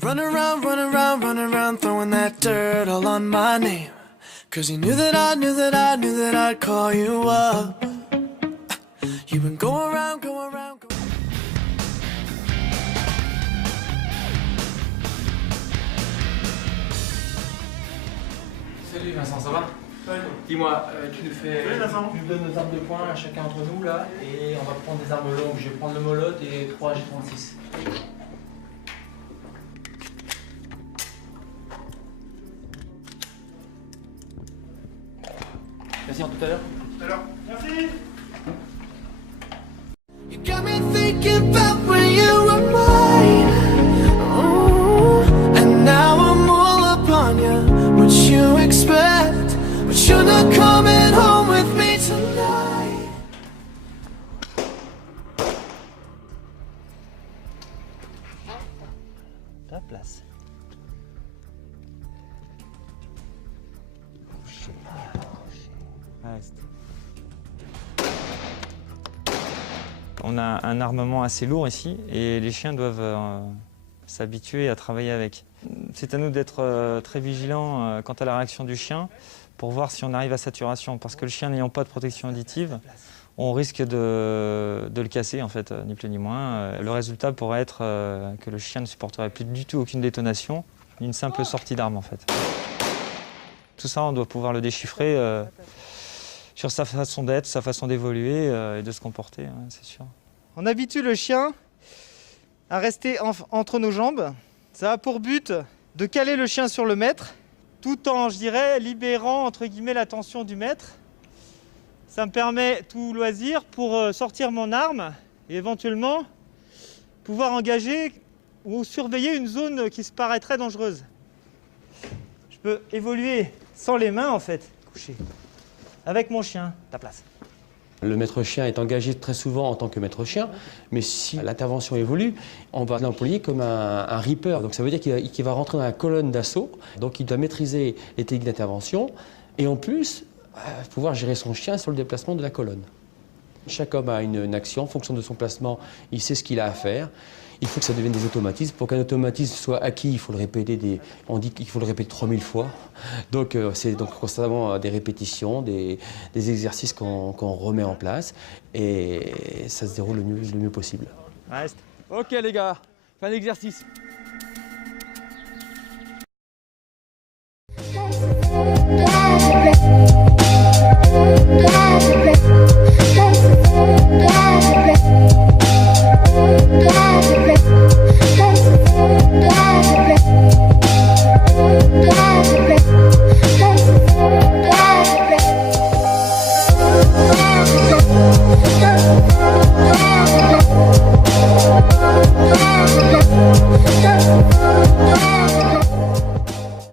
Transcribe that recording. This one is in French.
Run around, throwing that dirt all on my name. Cause you knew that I'd call you up. You've been going around. Salut Vincent, ça va? Ouais. Dis-moi, tu nous donnes nos armes de poing à chacun entre nous là, et on va prendre des armes longues. Je vais prendre le molotte et 3 G36. Merci, à tout à l'heure. Tout à l'heure. Merci. You got me thinking about when you were mine. Ooh, and now I'm all up on you. What you expect? But you're not coming home with me tonight. Ta place. Reste. On a un armement assez lourd ici et les chiens doivent s'habituer à travailler avec. C'est à nous d'être très vigilants quant à la réaction du chien pour voir si on arrive à saturation. Parce que le chien n'ayant pas de protection auditive, on risque de le casser, en fait, ni plus ni moins. Le résultat pourrait être que le chien ne supporterait plus du tout aucune détonation, une simple sortie d'arme, en fait. Tout ça, on doit pouvoir le déchiffrer sur sa façon d'être, sa façon d'évoluer et de se comporter, hein, c'est sûr. On habitue le chien à rester entre nos jambes. Ça a pour but de caler le chien sur le maître, tout en, je dirais, libérant entre guillemets l'attention du maître. Ça me permet tout loisir pour sortir mon arme et éventuellement pouvoir engager ou surveiller une zone qui se paraîtrait dangereuse. Je peux évoluer sans les mains en fait, couché, avec mon chien, ta place. Le maître chien est engagé très souvent en tant que maître chien, mais si l'intervention évolue, on va l'employer comme un reaper. Donc ça veut dire qu'il va rentrer dans la colonne d'assaut, donc il doit maîtriser les techniques d'intervention et en plus pouvoir gérer son chien sur le déplacement de la colonne. Chaque homme a une action, en fonction de son placement, il sait ce qu'il a à faire. Il faut que ça devienne des automatismes. Pour qu'un automatisme soit acquis, il faut le répéter, on dit qu'il faut le répéter 3000 fois. Donc c'est donc constamment des répétitions, des exercices qu'on remet en place et ça se déroule le mieux possible. Reste. Ok les gars, fin d'exercice.